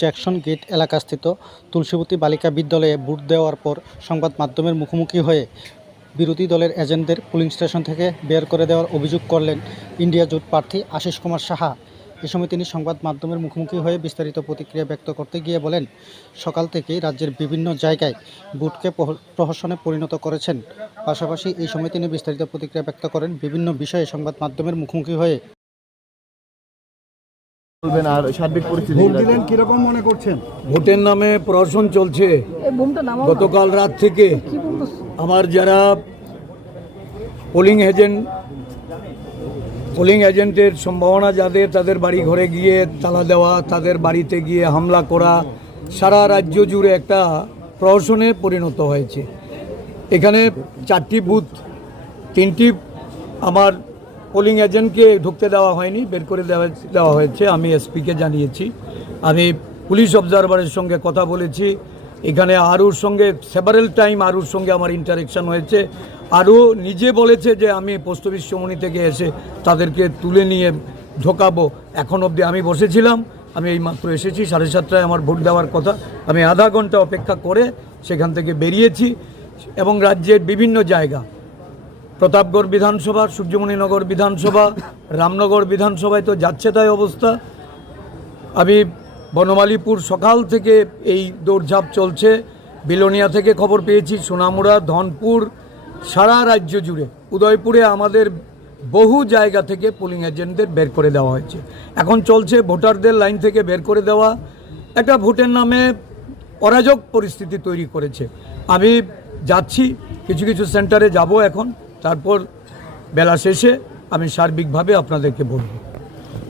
Jackson gate এলাকাস্থিত Tulsibati বালিকা বিদ্যালয়ে vote দেওয়ার পর সংবাদ মাধ্যমের মুখোমুখি হয়ে বিরোধী দলের এজেন্টদের পোলিং স্টেশন থেকে বের করে দেওয়ার অভিযোগ করলেন ইন্ডিয়া জোট প্রার্থী আশিস কুমার সাহা। এ সময় তিনি সংবাদ মাধ্যমের মুখোমুখি হয়ে বিস্তারিত প্রতিক্রিয়া ব্যক্ত করতে গিয়ে বলেন, সকাল থেকেই রাজ্যের বিভিন্ন জায়গায় ভোটকে প্রহসনে পরিণত করেছেন। পাশাপাশি এই সময় তিনি বিস্তারিত প্রতিক্রিয়া ব্যক্ত করেন বিভিন্ন বিষয়ে সংবাদ মাধ্যমের মুখোমুখি হয়ে। আর সার্বিক পরিস্থিতি ভোট দিলেন কিরকম মনে করছেন? ভোটের নামে প্রহসন চলছে গতকাল রাত থেকে। আমার যারা পোলিং এজেন্টের সম্ভাবনা যাদের, তাদের বাড়ি ঘরে গিয়ে তালা দেওয়া, তাদের বাড়িতে গিয়ে হামলা করা, সারা রাজ্য জুড়ে একটা প্রহসনে পরিণত হয়েছে। এখানে 4টি বুথ, 3টি আমার পোলিং এজেন্টকে ঢুকতে দেওয়া হয়নি, বের করে দেওয়া হয়েছে। আমি এসপিকে জানিয়েছি, আমি পুলিশ অবজারভারের সঙ্গে কথা বলেছি। এখানে আরুর সঙ্গে সেভারেল টাইম আরুর সঙ্গে আমার ইন্টারেকশন হয়েছে। আরও নিজে বলেছে যে আমি পোস্ট অফিস চৌমনি থেকে এসে তাদেরকে তুলে নিয়ে ঢোকাবো। এখন অবধি আমি বসেছিলাম, আমি এই মাত্র এসেছি, 7:30টায় আমার ভোট দেওয়ার কথা। আমি আধা ঘন্টা অপেক্ষা করে সেখান থেকে বেরিয়েছি এবং রাজ্যের বিভিন্ন জায়গা, প্রতাপগড় বিধানসভা, সূর্যমণিনগর বিধানসভা, রামনগর বিধানসভায় তো যাচ্ছে তাই অবস্থা। আমি বনমালীপুর সকাল থেকে এই দৌড়ঝাঁপ চলছে। বিলোনিয়া থেকে খবর পেয়েছি, সোনামুড়া, ধনপুর, সারা রাজ্য জুড়ে, উদয়পুরে আমাদের বহু জায়গা থেকে পোলিং এজেন্টদের বের করে দেওয়া হয়েছে। এখন চলছে ভোটারদের লাইন থেকে বের করে দেওয়া। একটা ভোটের নামে অরাজক পরিস্থিতি তৈরি করেছে। আমি যাচ্ছি, কিছু কিছু সেন্টারে যাব এখন, তারপর বেলা শেষে আমি সার্বিকভাবে আপনাদেরকে বলব।